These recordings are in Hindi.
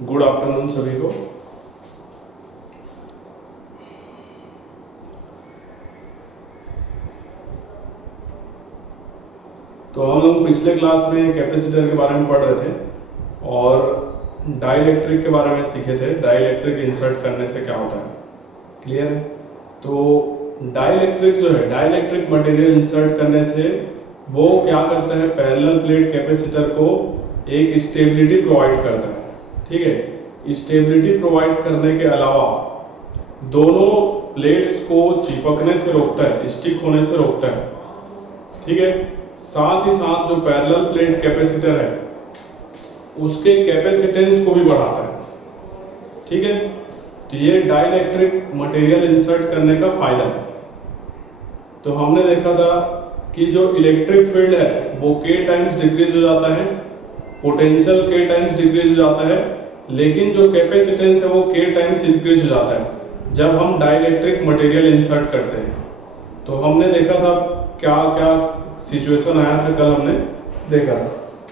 गुड आफ्टरनून सभी को। तो हम लोग पिछले क्लास में कैपेसिटर के बारे में पढ़ रहे थे और डाइलेक्ट्रिक के बारे में सीखे थे। डाइलेक्ट्रिक इंसर्ट करने से क्या होता है, क्लियर है? तो डाइलेक्ट्रिक जो है, डाइलेक्ट्रिक मटेरियल इंसर्ट करने से वो क्या करता है, पैरेलल प्लेट कैपेसिटर को एक स्टेबिलिटी प्रोवाइड करता है। ठीक है, स्टेबिलिटी प्रोवाइड करने के अलावा दोनों प्लेट्स को चिपकने से रोकता है, स्टिक होने से रोकता है। ठीक है, साथ ही साथ जो पैरेलल प्लेट कैपेसिटर है उसके कैपेसिटेंस को भी बढ़ाता है। ठीक है, तो ये डाइलेक्ट्रिक मटेरियल इंसर्ट करने का फायदा है। तो हमने देखा था कि जो इलेक्ट्रिक फील्ड है वो k टाइम्स डिक्रीज हो जाता है, पोटेंशियल k टाइम्स डिक्रीज हो जाता है, लेकिन जो कैपेसिटेंस है वो k टाइम्स इंक्रीज हो जाता है जब हम डाइलेक्ट्रिक मटेरियल इंसर्ट करते हैं। तो हमने देखा था क्या क्या सिचुएशन आया था, कल हमने देखा था।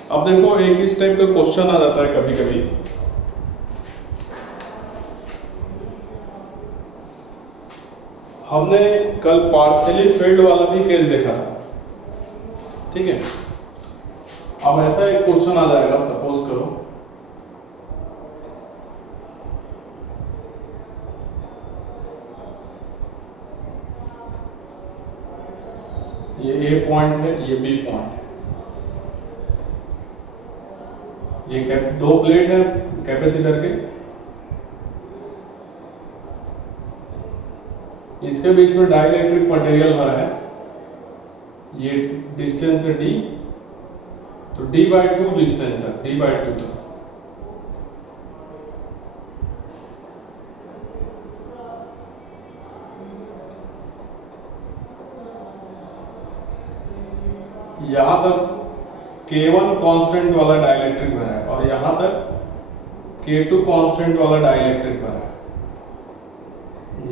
अब देखो एक इस टाइप का क्वेश्चन आ जाता है कभी कभी, हमने कल पार्शियली फील्ड वाला भी केस देखा था। ठीक है, अब ऐसा एक क्वेश्चन आ जाएगा, सपोज करो ये A पॉइंट है, ये B पॉइंट है, ये दो प्लेट है कैपेसिटर के, इसके बीच में डाइलेक्ट्रिक मटेरियल भरा है, ये डिस्टेंस है D, तो D/2 डिस्टेंस तक, D/2 तक। यहां तक K1 कांस्टेंट वाला डाइलेक्ट्रिक भरा है और यहां तक K2 कांस्टेंट वाला डाइलेक्ट्रिक भरा है।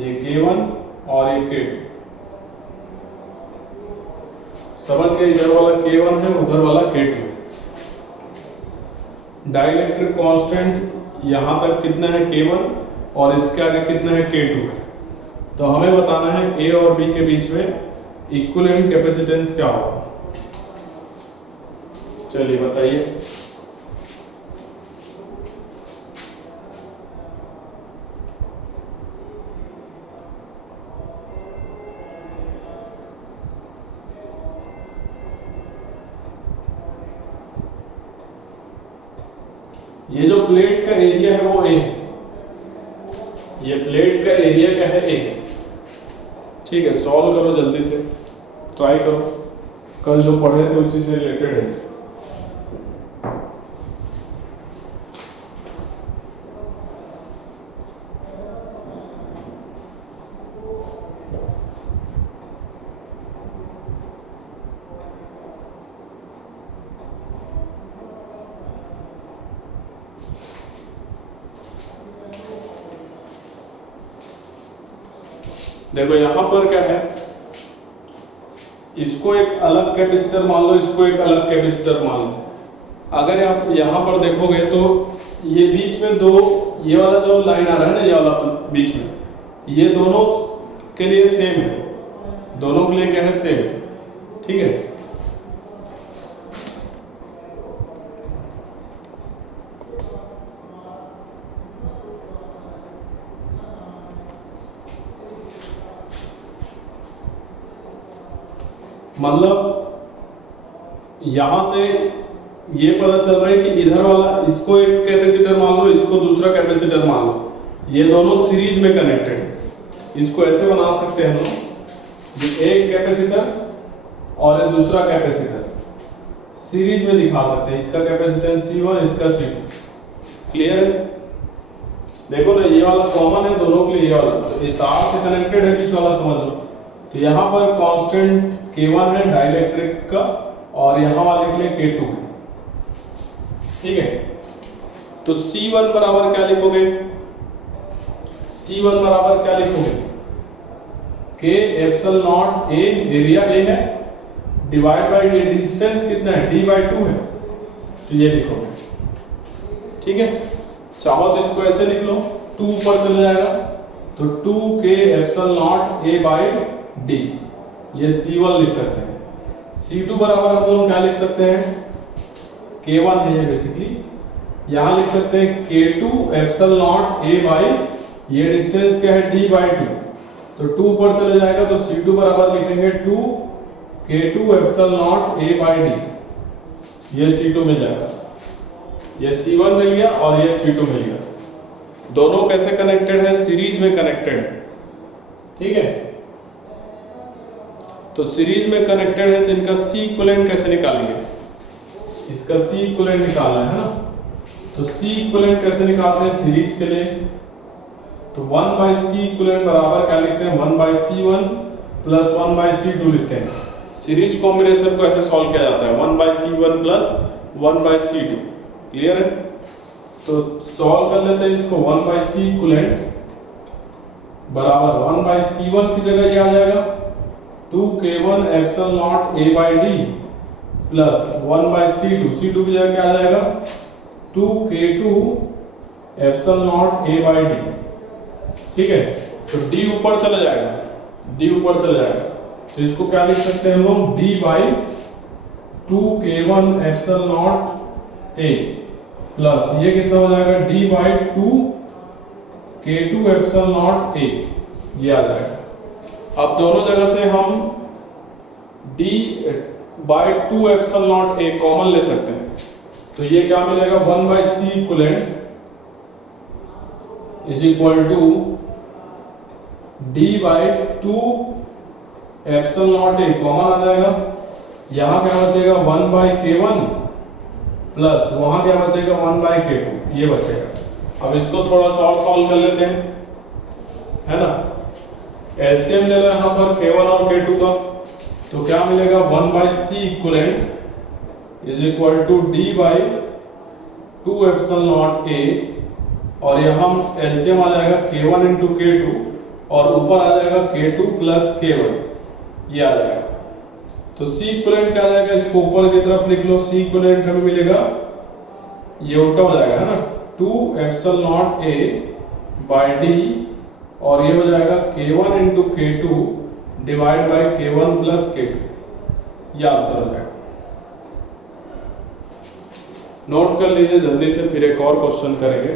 ये K1 और ये K2, समझ गए? इधर वाला K1 है, उधर वाला K2 है। डाइलेक्ट्रिक कांस्टेंट यहां तक कितना है, K1, और इसके आगे कितना है, K2 है। तो हमें बताना है A और B के बीच में इक्विवेलेंट कैपेसिटेंस क्या होगा। चलिए बताइए। ये जो प्लेट का एरिया है वो A है, ये प्लेट का एरिया क्या है, A है। ठीक है, सॉल्व करो जल्दी से, ट्राई करो, कल जो पढ़े थे उसी से रिलेटेड है। देखो यहां पर क्या है, इसको एक अलग कैपेसिटर मान लो, इसको एक अलग कैपेसिटर मान लो। अगर आप यहां पर देखोगे तो ये बीच में दो, ये वाला जो लाइन आ रहा है ना, ये वाला बीच में, ये दोनों के लिए सेम है, दोनों के लिए क्या है, सेम है। ठीक है, मतलब यहां से ये पता चल रहा है कि इधर वाला, इसको एक कैपेसिटर मान लो, इसको दूसरा कैपेसिटर मान लो, ये दोनों सीरीज में कनेक्टेड है। इसको ऐसे बना सकते हैं हम, ये एक कैपेसिटर और ये दूसरा कैपेसिटर सीरीज में दिखा सकते हैं, इसका कैपेसिटेंस C1, इसका C2। क्लियर है? देखो ना, ये वाला कॉमन है दोनों के लिए, ये वाला तो ये तार से कनेक्टेड है, बीच वाला समझ लो। तो यहाँ पर कांस्टेंट K1 है डाइलेक्ट्रिक का, और यहाँ वाले के लिए K2 है। ठीक है, तो C1 बराबर क्या लिखोगे, C1 बराबर क्या लिखोगे, K epsilon not A, area A है, डिवाइड बाय ये डिस्टेंस कितना है, D/2 है, तो ये लिखोगे। ठीक है, चाहो तो इसको ऐसे लिख लो, 2 ऊपर चले जाएगा तो 2k epsilon not a by d, ये C1 लिख सकते हैं। C2 बराबर हम लोग क्या लिख सकते हैं, K1 है ये बेसिकली, यहाँ लिख सकते हैं K2 epsilon not a by, ये डिस्टेंस क्या है d बाई 2, तो 2 ऊपर चले जाएगा तो C2 बराबर लिखेंगे 2 K2 epsilon not a by d, ये C2 मिल जाएगा, ये C1 मिल गया और ये C2 मिल गया। दोनों कैसे कनेक्टेड है, सीरीज में कनेक्टेड है, ठीक है। तो सीरीज में कनेक्टेड है तो इनका C इक्विवेलेंट कैसे निकालेंगे, इसका C इक्विवेलेंट निकालना है ना, तो C इक्विवेलेंट कैसे निकालते हैं सीरीज के लिए, तो 1 बाई C इक्विवेलेंट बराबर क्या लिखते हैं, 1 by C1 plus 1 by C2 लिखते हैं। सीरीज कॉम्बिनेशन को ऐसे सॉल्व किया जाता है, 1 by C1 plus 1 by C2, clear है। तो सॉल्व कर लेते हैं इसको, 1 बाई C इक्विवेलेंट बराबर 1 बाई C1 की जगह ये आ जाएगा 2k1 epsilon not a by d plus 1 by C2 की जगह क्या आ जाएगा 2k2 epsilon not a by d, ठीक है। तो d ऊपर चला जाएगा, d ऊपर चला जाएगा, तो इसको क्या लिख सकते हैं हम लोग, d by 2k1 epsilon not a plus ये कितना हो जाएगा d by 2k2 epsilon not a, ये आ जाएगा। अब दोनों जगह से हम d by 2 epsilon not a common ले सकते हैं, तो ये क्या मिलेगा 1 by C equivalent is equal to d by 2 epsilon not a common आ जाएगा, यहाँ क्या बचेगा 1 बाई K1 प्लस वहां क्या बचेगा 1 बाई K2, ये बचेगा। अब इसको थोड़ा सॉल्व कर लेते हैं, है ना। एलसीएम ले लो यहाँ पर K1 और K2 का, तो क्या मिलेगा 1 by C equivalent is equal to d by 2 epsilon not a, और यहाँ एलसीएम आ जाएगा K1 इंटू K2 और ऊपर आ जाएगा K2 प्लस K1, ये आ जाएगा। तो C इक्विवेलेंट क्या आ जाएगा, इसको ऊपर की तरफ लिख लो, C इक्विवेलेंट हमें मिलेगा, ये उल्टा हो जाएगा है ना, 2 epsilon not a by d, और ये हो जाएगा K1 into K2 divide by K1 plus K2, ये आंसर हो जाएगा। नोट कर लीजिए जल्दी से, फिर एक और क्वेश्चन करेंगे।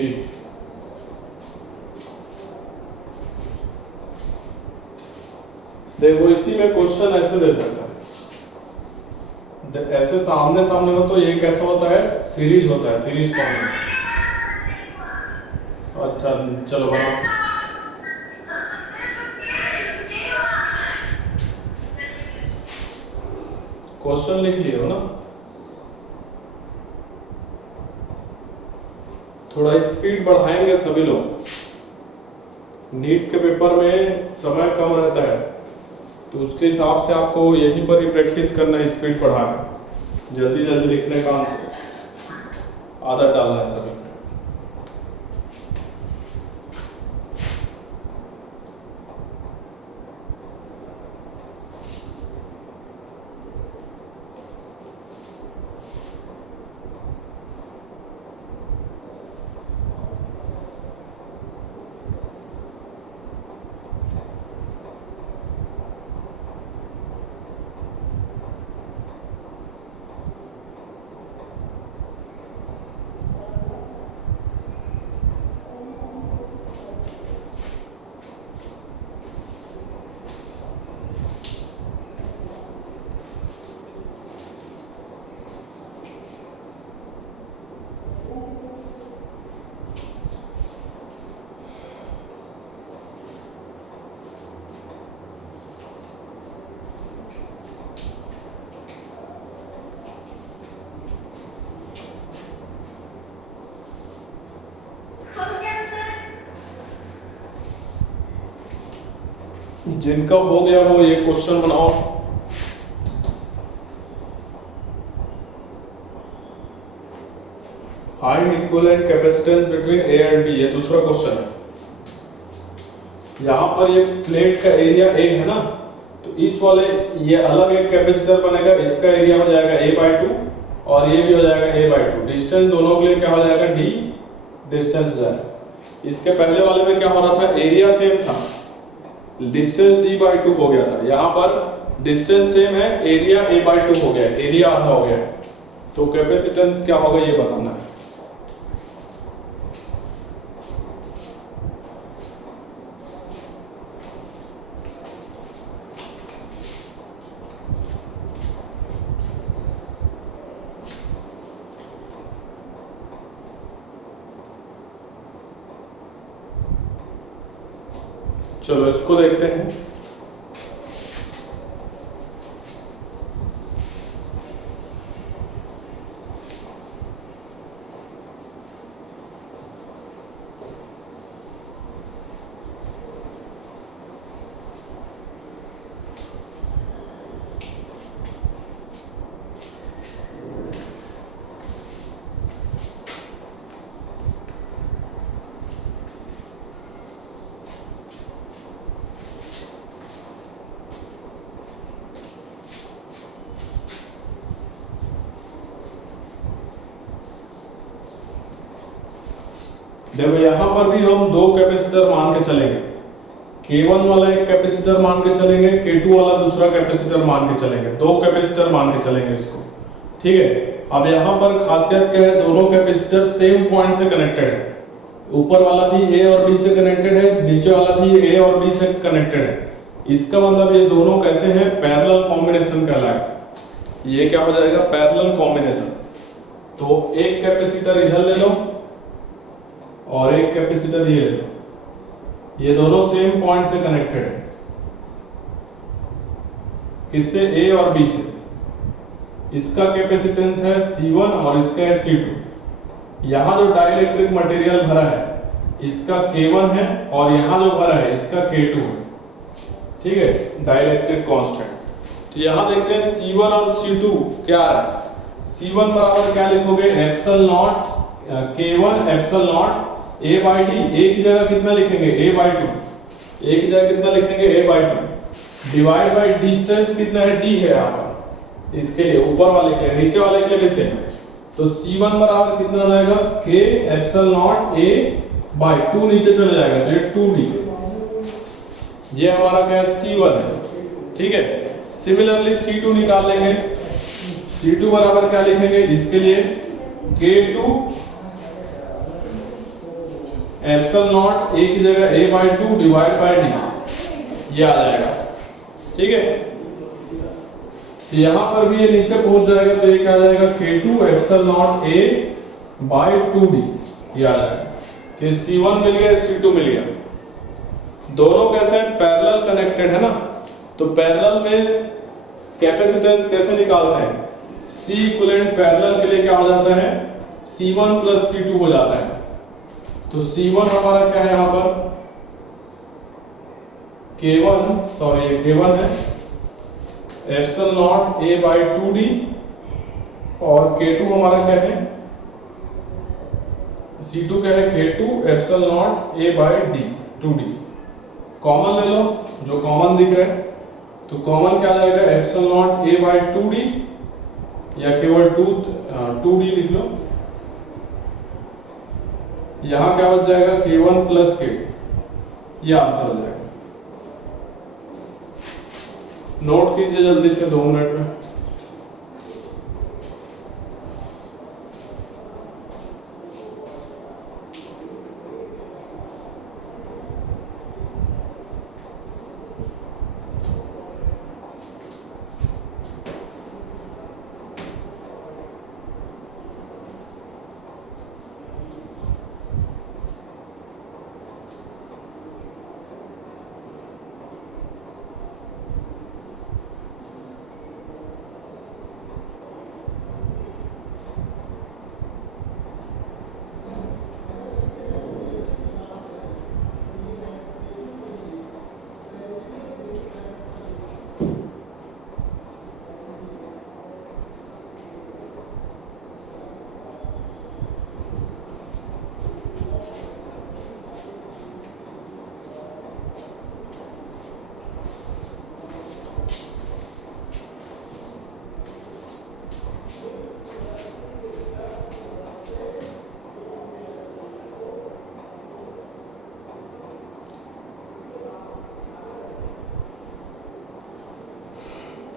थी। देखो इसी में क्वेश्चन ऐसे दे सकता है, ऐसे सामने सामने हो तो ये कैसा होता है, सीरीज होता है, सीरीज कॉम्बिनेशन। अच्छा चलो बनाओ। क्वेश्चन लिख लिए हो ना? थोड़ा स्पीड बढ़ाएंगे सभी लोग, नीट के पेपर में समय कम रहता है तो उसके हिसाब से आपको यहीं पर ही प्रैक्टिस करना है, स्पीड बढ़ा कर जल्दी जल्दी लिखने का आदत डालना है सभी। जिनका हो गया वो ये क्वेश्चन बनाओ। Find equivalent capacitance between A and B, ये दूसरा क्वेश्चन है। यहाँ पर ये प्लेट का एरिया ए है ना, तो इस वाले ये अलग एक कैपेसिटर बनेगा, इसका एरिया हो जाएगा a/2 और ये भी हो जाएगा a/2। डिस्टेंस दोनों के लिए क्या हो जाएगा, d डिस्टेंस हो जाएगा। इसके पहले वाले में क्या हो रहा था, एरिया सेम था, डिस्टेंस d/2 हो गया था। यहाँ पर डिस्टेंस सेम है, एरिया a/2 हो गया, एरिया आधा हो गया, तो कैपेसिटेंस क्या होगा ये बताना है। चलो इसको देखते हैं। देखो यहाँ पर भी हम दो कैपेसिटर मान के चलेंगे, K1 वाला एक कैपेसिटर मान के चलेंगे, K2 वाला दूसरा कैपेसिटर मान के चलेंगे, दो कैपेसिटर मान के चलेंगे इसको, ठीक है। अब यहाँ पर खासियत क्या है, दोनों कैपेसिटर सेम पॉइंट से कनेक्टेड है, ऊपर वाला भी A और B से कनेक्टेड है, नीचे वाला भी A और B से कनेक्टेड है। इसका मतलब ये दोनों कैसे हैं, पैरेलल कॉम्बिनेशन कहलाएगा। ये क्या हो जाएगा, पैरेलल कॉम्बिनेशन। तो एक कैपेसिटर इधर ले लो और एक कैपेसिटर ये ले लो, ये दोनों सेम पॉइंट से कनेक्टेड है, किससे, A और B से। इसका कैपेसिटेंस है C1 और इसका है C2। यहाँ जो डाइलेक्ट्रिक मटेरियल भरा है इसका K1 है और यहाँ जो भरा है इसका K2 है, ठीक है, डाइलेक्ट्रिक कांस्टेंट। तो यहाँ देखते हैं C1 और C2 क्या है। C1 बराबर क्या लिखोगे, epsilon not K1 epsilon not A/D। A की जगह कितना लिखेंगे, A/2। A की जगह कितना लिखेंगे, A/2 डिवाइड बाय डिस्टेंस कितना है, D है यहाँ पर, इसके लिए ऊपर वाले के लिए, नीचे वाले के लिए सेम। तो C1 बराबर कितना आ जाएगा, K एप्सिलॉन नॉट A/2, नीचे चले जाएगा तो ये 2D। ये हमारा क्या है, C1 है, ठीक है। सिमिलरली C2 निकाल लेंगे। C2 बराबर क्या लिखेंगे, इसके लिए K2 एप्सिलॉन नॉट ए की जगह a by 2 divide by D, ये आ जाएगा। ठीक है, यहां पर भी ये नीचे पहुंच जाएगा तो ये क्या आ जाएगा K2 epsilon not a by 2d, ये आ जाएगा। तो C1 मिल गया, C2 मिल गया। दोनों कैसे पैरेलल कनेक्टेड है ना, तो पैरेलल में कैपेसिटेंस कैसे निकालते हैं, C इक्विवेलेंट पैरेलल के लिए क्या हो जाता है C1 प्लस C2 हो जाता है। तो C1 हमारा क्या है यहाँ पर K1 है epsilon not a by 2d, और K2 हमारा क्या है C2 क्या है K2 epsilon not a by d 2d। Common ले लो जो कॉमन दिख रहा है, तो कॉमन क्या आ जाएगा epsilon not a by 2d, या केवल 2d लिख लो। यहां क्या बच जाएगा K1 प्लस K2, ये आंसर हो जाएगा। नोट कीजिए जल्दी से 2 मिनट में।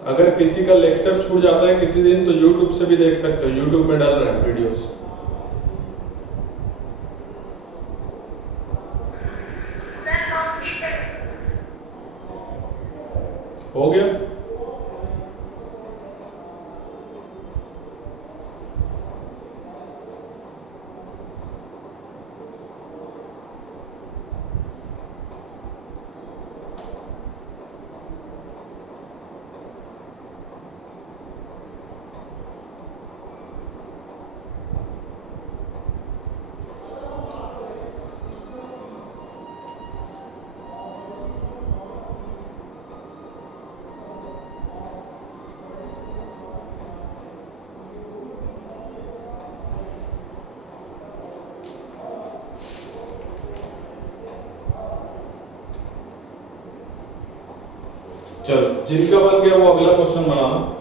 अगर किसी का लेक्चर छूट जाता है किसी दिन तो YouTube से भी देख सकते हो, YouTube में डाल रहा है वीडियोस। हो गया। चलो जिनका बन गया वो अगला क्वेश्चन बनाना।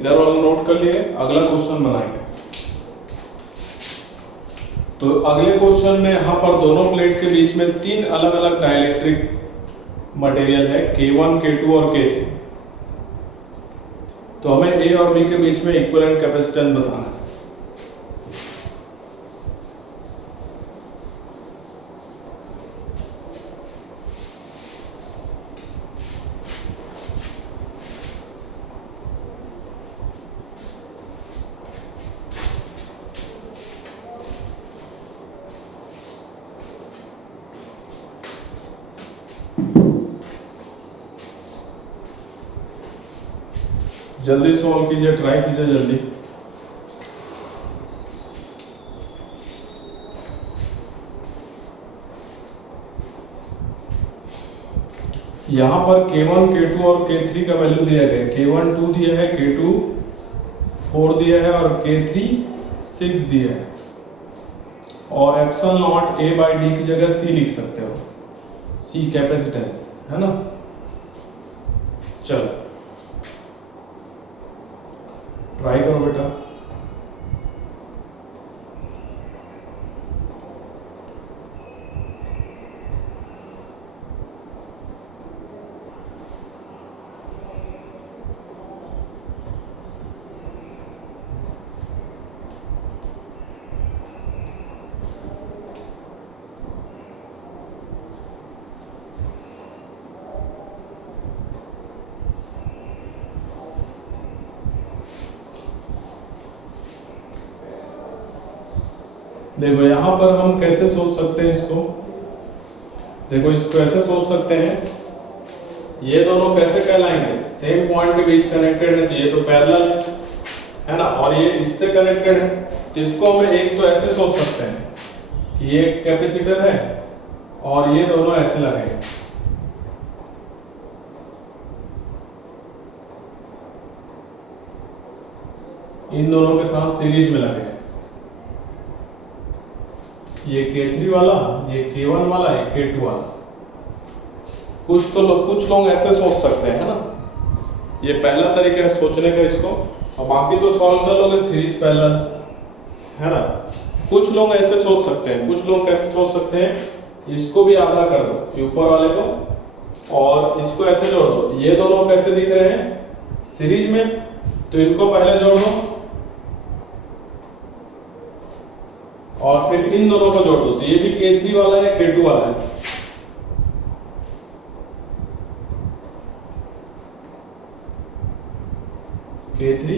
इधर वाला नोट कर लिए, अगला क्वेश्चन बनाएंगे। तो अगले क्वेश्चन में यहाँ पर दोनों प्लेट के बीच में 3 अलग अलग डाइलेक्ट्रिक मटेरियल है, K1, K2 और K3। तो हमें A और B के बीच में इक्विवेलेंट कैपेसिटेंस बताना है। जल्दी सॉल्व कीजिए, ट्राई कीजिए जल्दी। यहाँ पर K1, K2 और K3 का वैल्यू दिया गया है। K1 2 दिया है, K2 4 दिया है और K3 6 दिया है। और एप्सिलॉन नॉट A/D की जगह C लिख सकते हो, C कैपेसिटेंस है ना। चलो ट्राई करो बेटा। देखो यहाँ पर हम कैसे सोच सकते हैं इसको। देखो इसको ऐसे सोच सकते हैं, ये दोनों कैसे कहलाएंगे, सेम पॉइंट के बीच कनेक्टेड है तो ये तो पैरेलल है ना, और ये इससे कनेक्टेड है। तो इसको हम एक तो ऐसे सोच सकते हैं कि ये कैपेसिटर है और ये दोनों ऐसे लगेंगे। इन दोनों के साथ सीरीज में लगे, ये K3 वाला, ये K1 वाला, ये K2 वाला। कुछ लोग ऐसे सोच सकते हैं ना, ये पहला तरीका है सोचने का इसको, और बाकी तो सॉल्व कर लोगे सीरीज पैरेलल है ना। कुछ लोग ऐसे सोच सकते हैं, कुछ लोग कैसे सोच सकते हैं, इसको भी आधा कर दो ऊपर वाले को और इसको ऐसे जोड़ दो। ये दोनों कैसे दिख रहे हैं सीरीज में, तो इनको पहले जोड़ दो और फिर इन दोनों को जोड़ दो। तो ये भी K3 वाला है, K2 वाला है। K3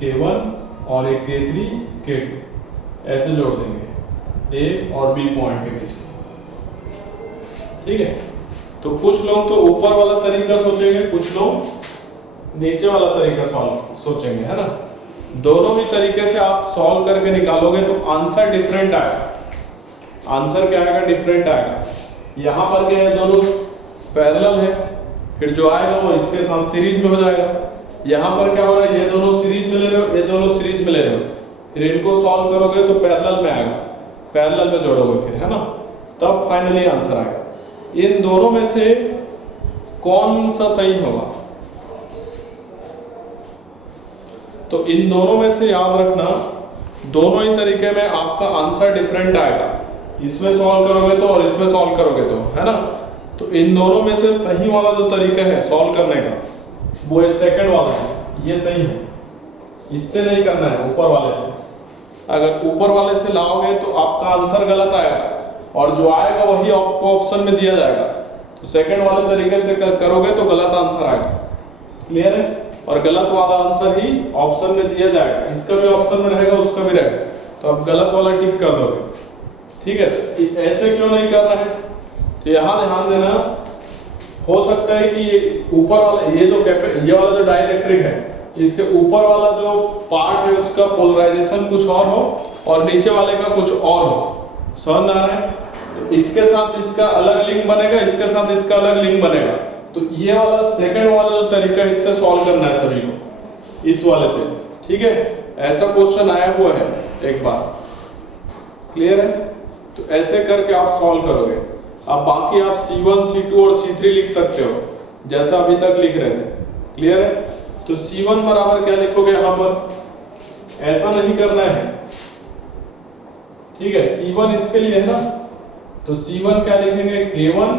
K1 और एक K3 K2 ऐसे जोड़ देंगे A और B पॉइंट के बीच में, ठीक है। तो कुछ लोग तो ऊपर वाला तरीका सोचेंगे, कुछ लोग नीचे वाला तरीका सोचेंगे है ना। दोनों भी तरीके से आप सॉल्व करके निकालोगे तो आंसर डिफरेंट आएगा। आंसर क्या आएगा, डिफरेंट आएगा। यहाँ पर क्या है, दोनों पैरेलल है, फिर जो आएगा वो इसके साथ सीरीज में हो जाएगा। यहाँ पर क्या हो रहा है, ये दोनों सीरीज में ले रहे हो, ये दोनों सीरीज में ले रहे हो, फिर इनको सॉल्व करोगे तो पैरेलल में आएगा, पैरेलल में जोड़ोगे फिर है ना, तब फाइनली आंसर आएगा। इन दोनों में से कौन सा सही होगा, तो इन दोनों में से याद रखना, दोनों ही तरीके में आपका आंसर डिफरेंट आएगा। इसमें सॉल्व करोगे तो और इसमें सॉल्व करोगे तो है ना। तो इन दोनों में से सही वाला जो तरीका है सॉल्व करने का वो है सेकंड वाला है, ये सही है। इससे नहीं करना है, ऊपर वाले से। अगर ऊपर वाले से लाओगे तो आपका आंसर गलत आएगा और जो आएगा वही आपको ऑप्शन में दिया जाएगा। तो सेकंड वाले तरीके से करोगे तो गलत आंसर आएगा। क्लियर है, और गलत वाला आंसर ही ऑप्शन में दिया जाएगा। इसका भी ऑप्शन में रहेगा, उसका भी रहेगा, तो आप गलत वाला टिक कर दोगे। ठीक है, तो ऐसे क्यों नहीं करना है, तो यहाँ ध्यान देना। हो सकता है कि ये ऊपर वाला, ये वाला जो डाइलेक्ट्रिक है, इसके ऊपर वाला जो पार्ट है उसका पोलराइजेशन कुछ और हो और नीचे वाले का कुछ और हो। समझ आ रहा है, तो इसके साथ इसका अलग लिंक बनेगा, इसके साथ इसका अलग लिंक बनेगा। तो ये वाला सेकंड वाला जो तरीका है, इससे सॉल्व करना है सभी को, इस वाले से। ठीक है, ऐसा क्वेश्चन आया हुआ है एक बार। क्लियर है, तो ऐसे करके आप सॉल्व करोगे। अब बाकी आप C1, C2 और C3 लिख सकते हो, जैसा अभी तक लिख रहे थे। क्लियर है, तो C1 बराबर क्या लिखोगे यहाँ पर, ऐसा नहीं करना है, ठीक है। C1 इसके लिए है ना, तो C1 क्या लिखेंगे, K1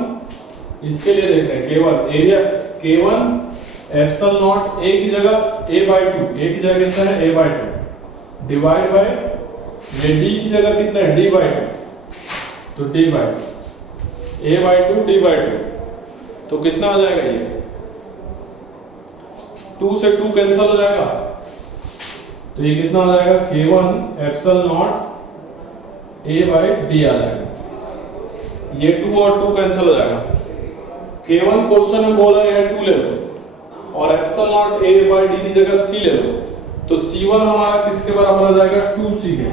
इसके लिए देख रहे हैं, K1 area, K1 epsilon not A की जगह A/2, A की जगह कितना है A/2 डिवाइड बाय, ये D की जगह कितना है D/2, तो D/2 A/2 D/2, तो कितना आ जाएगा ये, 2 से 2 कैंसिल हो जाएगा, तो ये कितना आ जाएगा K1 एप्सिलॉन नॉट A/D आ जाएगा, ये 2 और 2 कैंसिल हो जाएगा। K1 क्वेश्चन में बोला है 2 ले लो और एप्सिलॉन नॉट A/D की जगह C ले लो, तो C1 हमारा किसके बराबर आ जाएगा 2C के,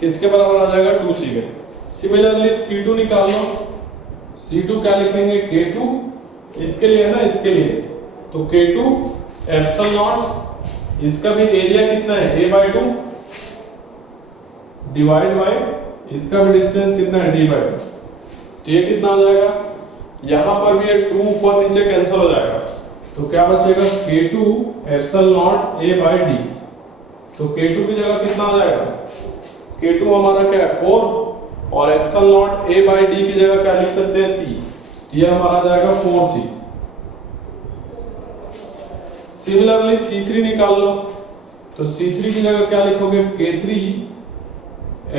किसके बराबर आ जाएगा 2C के। सिमिलरली C2 निकाल लो, C2 क्या लिखेंगे K2 इसके लिए है ना, इसके लिए, तो K2 एप्सिलॉन नॉट, इसका भी एरिया कितना है A/2 डिवाइड बाय, इसका भी डिस्टेंस कितना है D/2, तो ये कितना आ जाएगा, यहां पर भी ये 2 ऊपर नीचे कैंसिल हो जाएगा, तो क्या बचेगा K2 एप्सिलॉन नॉट A/D, तो K2 की जगह कितना आ जाएगा, K2 हमारा क्या है 4 और एप्सिलॉन नॉट A/D की जगह क्या लिख सकते हैं C, तो ये हमारा आ जाएगा 4C। सिमिलरली C3 निकाल लो, तो C3 की जगह क्या लिखोगे K3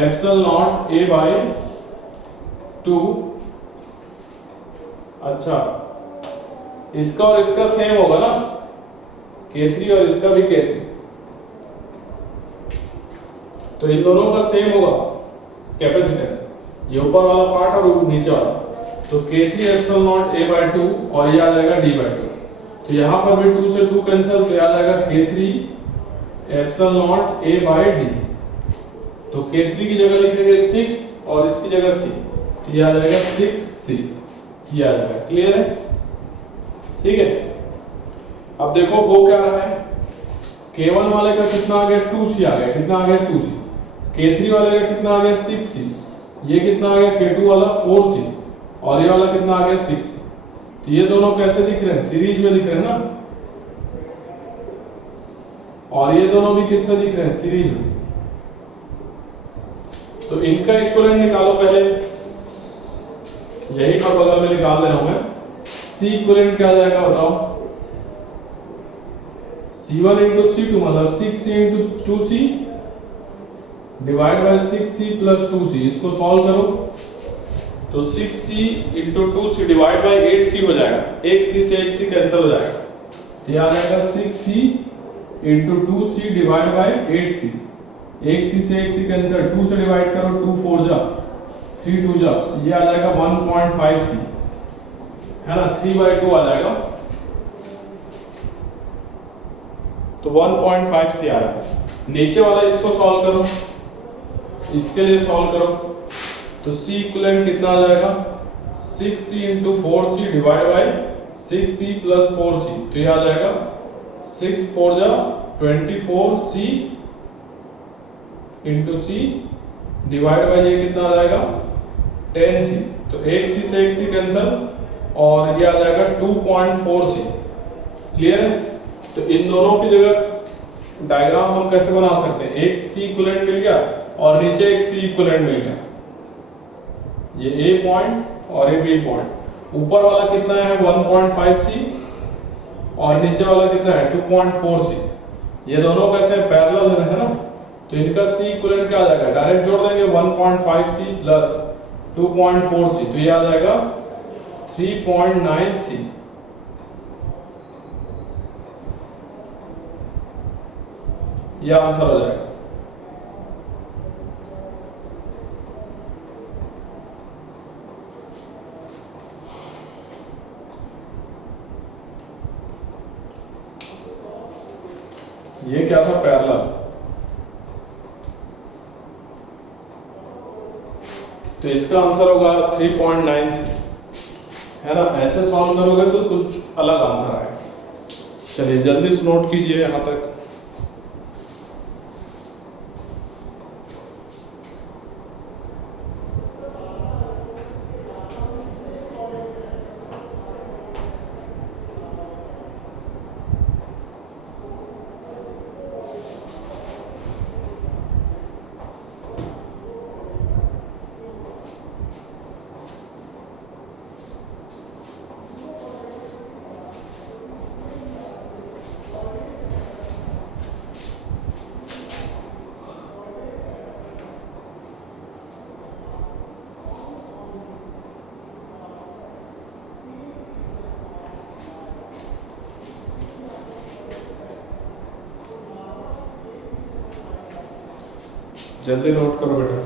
एप्सिलॉन नॉट A/2, अच्छा इसका और इसका सेम होगा ना, K3 और इसका भी K3, तो इन दोनों का सेम होगा कैपेसिटेंस, ये ऊपर वाला पार्ट और नीचे वाला, तो K3 एप्सिलॉन नॉट A/2 और ये आ जाएगा D/2, तो यहाँ पर भी 2 से 2 कैंसिल, तो आ जाएगा K3 एप्सिलॉन नॉट A/D, तो K3 की जगह लिखेंगे 6 और इसकी जगह C, तो ये आ जाएगा 6C, ये आ जाएगा, क्लियर है, ठीक है। अब देखो हो क्या रहा है, K1 वाले का कितना आ गया 2C आ गया, कितना आ गया 2C, K3 वाले का कितना आ गया 6C, ये कितना आ गया K2 वाला 4C और ये वाला कितना आ गया 6C, तो ये दोनों कैसे दिख रहे हैं, सीरीज में दिख रहे हैं ना, और ये दोनों भी किस में दिख रहे हैं, सीरीज में, तो इनका इक्विवेलेंट निकालो पहले, यही पर बगल में निकाल दे रहा हूं मैं, C इक्विवेलेंट क्या आ जाएगा बताओ, C1 इंटू C2 मतलब 6C into 2C divide by 6C plus 2C, इसको सॉल्व करो, तो 6C into 2C divide by 8C हो जाएगा, एक C से एक C कैंसिल हो जाएगा, ये आ जाएगा 6C into 2C divide by 8C, एक C से एक C कैंसिल, 2 से डिवाइड करो 2 4 जा 3 2 जा, ये आ जाएगा 1.5C है ना, 3/2 आ जाएगा, तो 1.5C आ रहा है। नीचे वाला इसको सॉल्व करो, इसके लिए सॉल्व करो, तो C इक्विवेलेंट कितना आ जाएगा 6C into 4C divide by 6C plus 4C, तो ये आ जाएगा 6 4 जा 24C into C divide by ये कितना आ जाएगा 10C, तो एक C से एक C कैंसिल और ये आ जाएगा 2.4C, क्लियर है। तो इन दोनों की जगह डायग्राम हम कैसे बना सकते हैं, एक C इक्विवेलेंट मिल गया और नीचे एक C इक्विवेलेंट मिल गया, ये A पॉइंट और ये B पॉइंट, ऊपर वाला कितना है 1.5C और नीचे वाला कितना है 2.4C, ये दोनों कैसे पैरेलल है ना, तो इनका C इक्विवेलेंट क्या आ जाएगा, डायरेक्ट जोड़ देंगे 1.5C प्लस 2.4C, तो ये आ जाएगा 3.9C, ये आंसर हो जाएगा। ये क्या था पैरेलल, तो इसका आंसर होगा 3.9C है ना, ऐसे सॉल्व करोगे तो कुछ अलग आंसर आएगा। चलिए जल्दी से नोट कीजिए यहां तक। जल्दी नोट करो बेटा।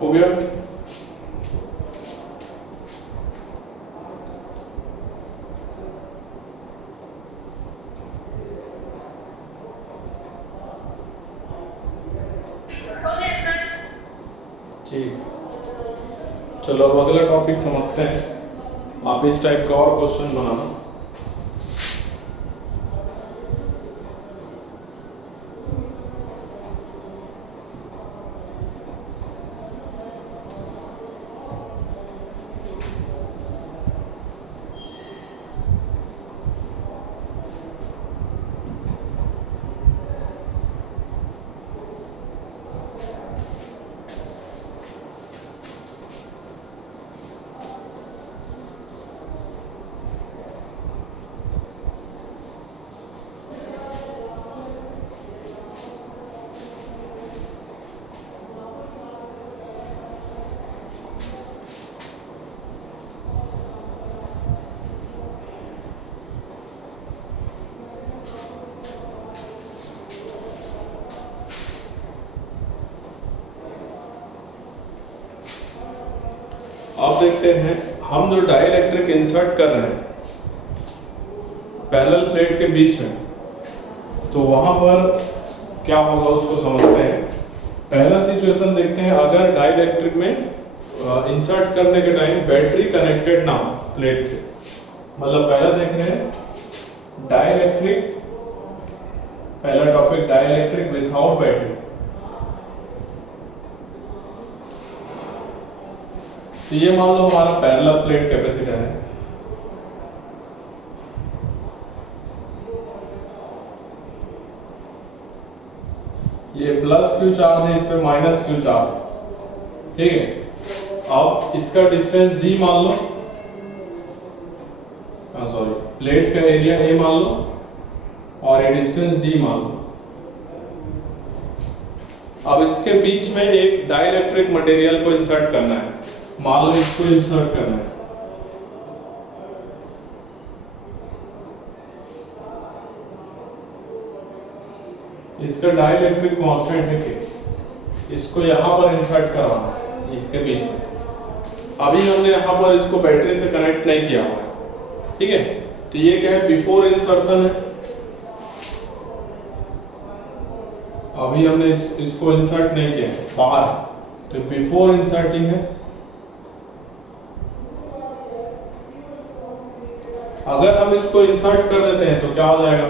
हो गया? ठीक, चलो अब अगला टॉपिक समझते हैं। आप इस टाइप का और क्वेश्चन बनाना। अब देखते हैं हम जो डाइलेक्ट्रिक इंसर्ट कर रहे हैं पैरेलल प्लेट के बीच में, तो वहां पर क्या होगा उसको समझते हैं। पहला सिचुएशन देखते हैं, अगर डाइलेक्ट्रिक में इंसर्ट करने के टाइम बैटरी कनेक्टेड ना हो प्लेट से, मतलब पहला देख रहे हैं डाइलेक्ट्रिक, पहला टॉपिक डाइलेक्ट्रिक विथआउट बैटरी। तो ये मान लो हमारा पैरेलल प्लेट कैपेसिटर है, ये प्लस क्यू चार्ज है, इस पे माइनस क्यू चार्ज है, ठीक है। अब इसका डिस्टेंस d मान लो, सॉरी प्लेट का एरिया a मान लो और ये डिस्टेंस d मान लो। अब इसके बीच में एक डाइलेक्ट्रिक मटेरियल को इंसर्ट करना है, मान लो इसको इंसर्ट करना है। इसका डाइलेक्ट्रिक कांस्टेंट है K, इसको यहां पर इंसर्ट करवाना है इसके बीच में। अभी हमने यहां पर इसको बैटरी से कनेक्ट नहीं किया हुआ है, ठीक है। तो ये क्या है, बिफोर इंसर्शन है। अभी हमने इसको इंसर्ट नहीं किया, बाहर है, तो बिफोर इंसर्टिंग है। अगर हम इसको इंसर्ट कर देते हैं तो क्या हो जाएगा,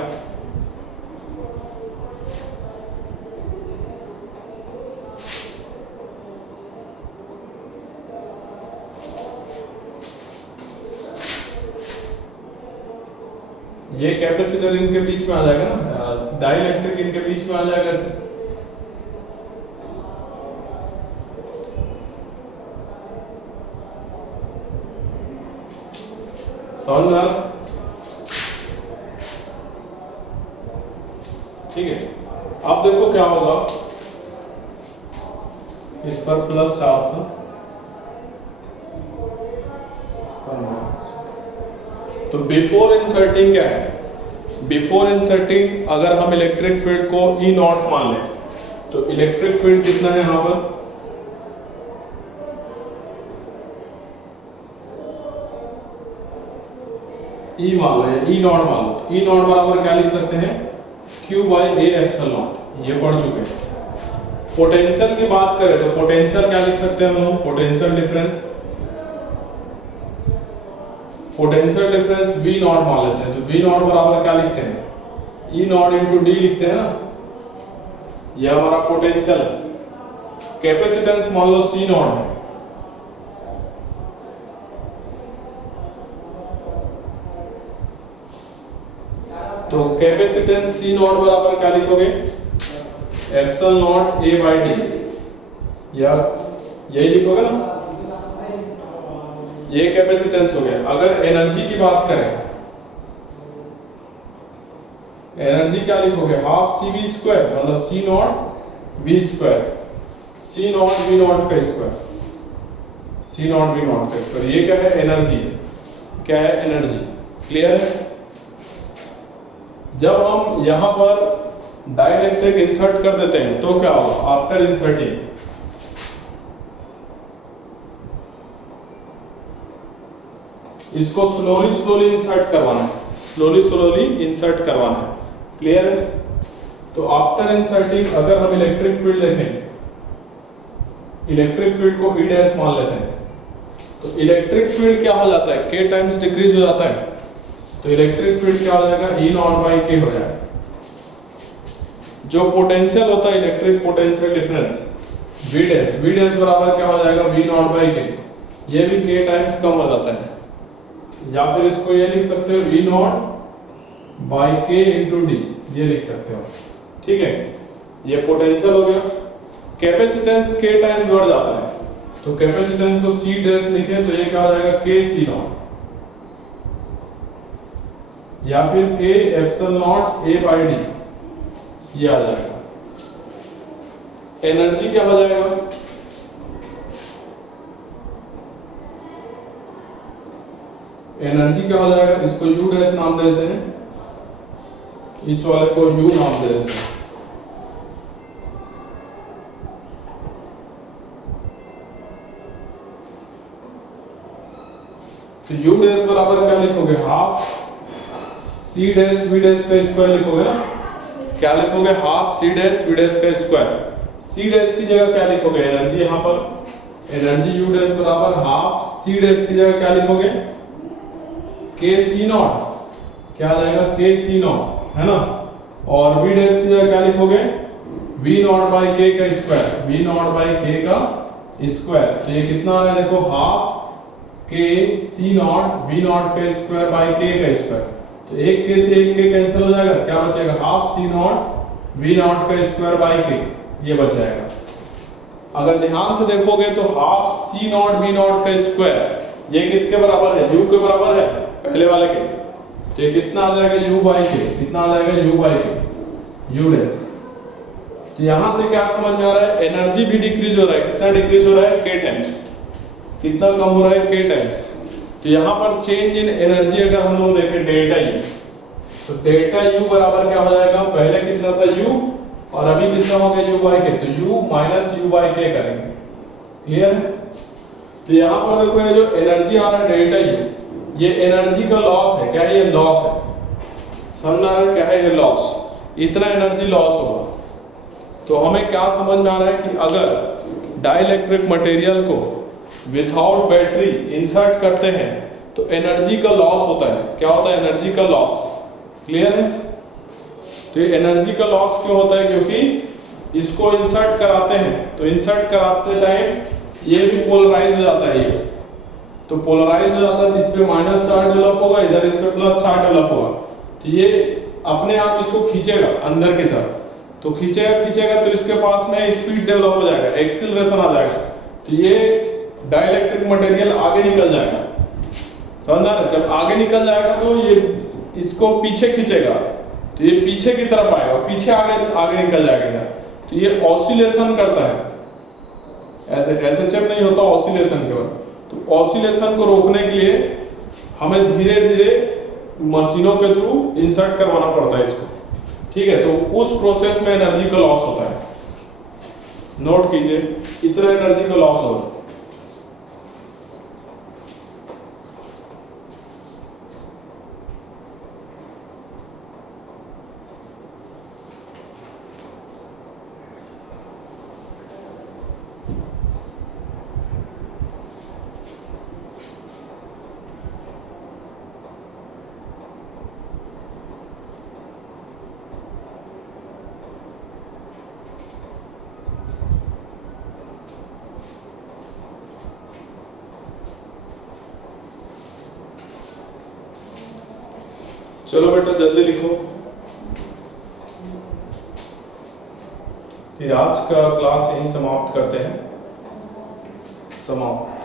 ये कैपेसिटर इनके बीच में आ जाएगा ना, डाइलेक्ट्रिक इनके बीच में आ जाएगा ऐसे। समझ में आ रहा, ठीक है। अब देखो क्या होगा, इस पर प्लस चार्ज था, तो बिफोर इंसर्टिंग क्या है, बिफोर इंसर्टिंग अगर हम इलेक्ट्रिक फील्ड को ई नॉट मान लें, तो इलेक्ट्रिक फील्ड कितना है यहां पर, ई मान लो, ई नॉट मान लो। तो ई नॉट बराबर क्या लिख सकते हैं, Q by A epsilon not, ये पढ़ चुके हैं। पोटेंशियल की बात करें तो पोटेंशियल क्या लिख सकते हैं हम लोग, potential difference, potential difference V not मान लेते हैं। तो V नॉट बराबर क्या लिखते हैं, E नॉट इंटू डी लिखते हैं ना, यह हमारा पोटेंशियल है। कैपेसिटेंस मान लो C नॉट है, तो कैपेसिटेंस C नॉट बराबर क्या लिखोगे, epsilon not A by D, या यही लिखोगे ना, ये कैपेसिटेंस हो गया। अगर एनर्जी की बात करें, एनर्जी क्या लिखोगे, हाफ सी वी स्क्वायर, मतलब C naught V square, C naught V naught का square, C naught V naught का स्क्वायर। ये क्या है, एनर्जी, क्या है, एनर्जी। क्लियर है। जब हम यहां पर डाइलेक्ट्रिक इंसर्ट कर देते हैं तो क्या होगा, आफ्टर इंसर्टिंग इसको स्लोली स्लोली इंसर्ट करवाना है, स्लोली स्लोली इंसर्ट करवाना है। क्लियर है। तो आफ्टर इंसर्टिंग अगर हम इलेक्ट्रिक फील्ड देखें, इलेक्ट्रिक फील्ड को E डैश मान लेते हैं, तो इलेक्ट्रिक फील्ड क्या हो जाता है, K टाइम्स डिक्रीज हो जाता है, तो इलेक्ट्रिक फील्ड क्या हो जाएगा, E नॉट बाई K हो जाएगा। जो पोटेंशियल होता है electric potential difference V dash बराबर क्या हो जाएगा, V नॉट बाई K, ये भी K टाइम्स कम हो जाता है। या फिर इसको ये लिख सकते हो V not by K into D, ये लिख सकते हो, ठीक है। ये पोटेंशियल हो गया। कैपेसिटेंस K टाइम्स बढ़ जाता है, तो कैपेसिटेंस को C डैश लिखें तो ये क्या हो जाएगा, K C नॉट, या फिर K epsilon not A by D, ये आ जाएगा। एनर्जी क्या हो जाएगा, एनर्जी क्या हो जाएगा, इसको U डैश नाम देते हैं, इस वाले को U नाम दे देते हैं। तो U डैश बराबर क्या लिखोगे, half C dash V dash का स्क्वायर लिखोगे ना, क्या लिखोगे, half C dash V dash का स्क्वायर। C डैश की जगह क्या लिखोगे, एनर्जी, यहाँ पर एनर्जी U डैश बराबर हाफ C डैश की जगह क्या लिखोगे, K C नॉट, क्या आ जाएगा, K C नॉट, है ना। और V डैश की जगह क्या लिखोगे, V नॉट बाई K का square, V not by K का स्क्वायर। तो ये कितना आ रहा है, देखो half K C not V not का स्क्वायर बाई K का स्क्वायर। तो एक K से एक K कैंसिल हो जाएगा, क्या बचेगा, half C not V not का स्क्वायर बाई K, ये बच जाएगा। अगर ध्यान से देखोगे तो half C not V not का स्क्वायर ये किसके बराबर है, U के बराबर है, पहले वाले के। तो ये कितना आ जाएगा, U बाई K, कितना आ जाएगा, U by K, U dash. तो यहाँ से क्या समझ में आ रहा है, एनर्जी भी डिक्रीज हो रहा है। कितना डिक्रीज हो रहा है, k टाइम्स। कितना कम हो रहा है, k टाइम्स। तो यहाँ पर चेंज इन एनर्जी अगर हम लोग देखें डेल्टा यू, तो डेल्टा यू बराबर क्या हो जाएगा, पहले कितना था u और अभी कितना हो गया u बाई k, तो u minus u by k करेंगे। क्लियर है। तो यहाँ पर देखो ये जो एनर्जी आ रहा है डेल्टा यू, ये एनर्जी का लॉस है। क्या है ये, लॉस है। समझ आ रहा है क्या है ये लॉस, इतना एनर्जी लॉस होगा। तो हमें क्या समझ में आ रहा है कि अगर डाइलेक्ट्रिक मटेरियल को विदाउट बैटरी इंसर्ट करते हैं तो एनर्जी का लॉस होता है। क्या होता है, एनर्जी का लॉस। क्लियर है। तो ये एनर्जी का लॉस क्यों होता है, क्योंकि इसको इंसर्ट कराते हैं, तो इंसर्ट कराते टाइम ये भी पोलराइज हो जाता है। ये तो पोलराइज हो जाता है, तो इस पे माइनस चार्ज डेवलप होगा, इधर इस पे प्लस चार्ज डेवलप होगा। तो ये अपने आप इसको खींचेगा अंदर की तरफ, तो खींचेगा तो इसके पास में स्पीड डेवलप हो जाएगा, एक्सीलरेशन आ जाएगा। तो ये डाइलेक्ट्रिक मटेरियल आगे निकल जाएगा। समझना है, जब आगे निकल जाएगा तो ये इसको पीछे खींचेगा, तो ये पीछे की तरफ आएगा, पीछे आगे निकल जाएगा। तो ये ऑसिलेशन करता है, ऐसे ऐसे चेक नहीं होता ऑसिलेशन केवल। तो ऑसिलेशन को रोकने के लिए हमें धीरे धीरे मशीनों के थ्रू इंसर्ट करवाना पड़ता है इसको। ठीक है, तो उस प्रोसेस में एनर्जी का लॉस होता है। नोट कीजिए, इतना एनर्जी का लॉस होगा। चलो बेटा जल्दी लिखो। फिर आज का क्लास यहीं समाप्त करते हैं। समाप्त।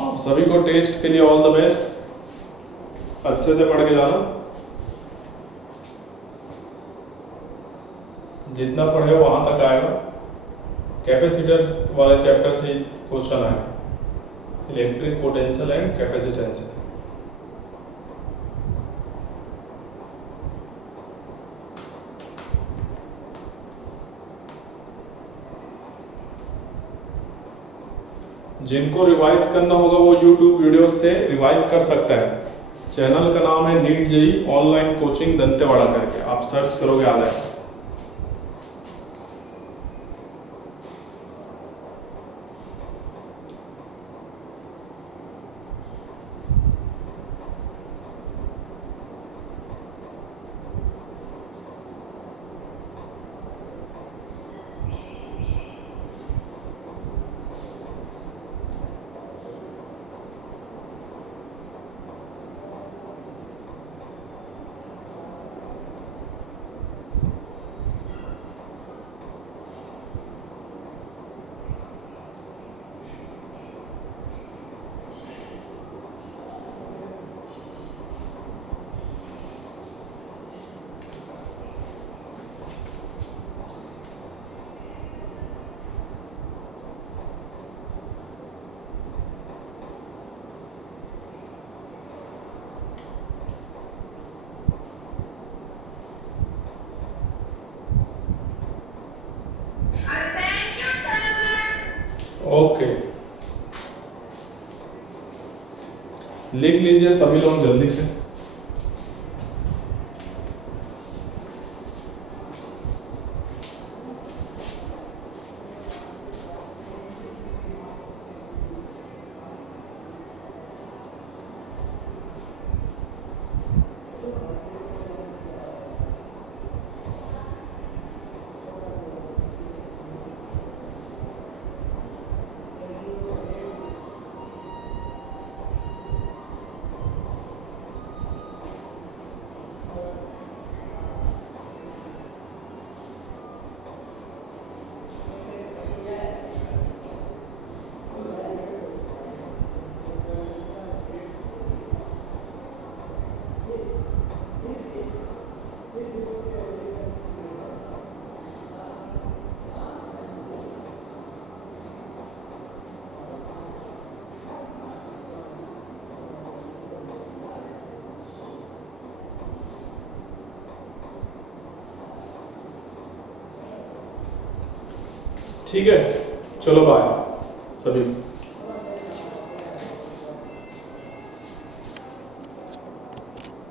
आप सभी को टेस्ट के लिए ऑल द बेस्ट। अच्छे से पढ़ के जाना, जितना पढ़े वहां तक आएगा। कैपेसिटर वाले चैप्टर से क्वेश्चन आए, इलेक्ट्रिक पोटेंशियल एंड कैपेसिटेंस। जिनको रिवाइज करना होगा वो YouTube वीडियो से रिवाइज कर सकता है। चैनल का नाम है NEET JEE online coaching Dantewada करके, आप सर्च करोगे आ जाएगा। ओके, लिख लीजिए सभी लोग जल्दी से। ठीक है, चलो बाय सभी।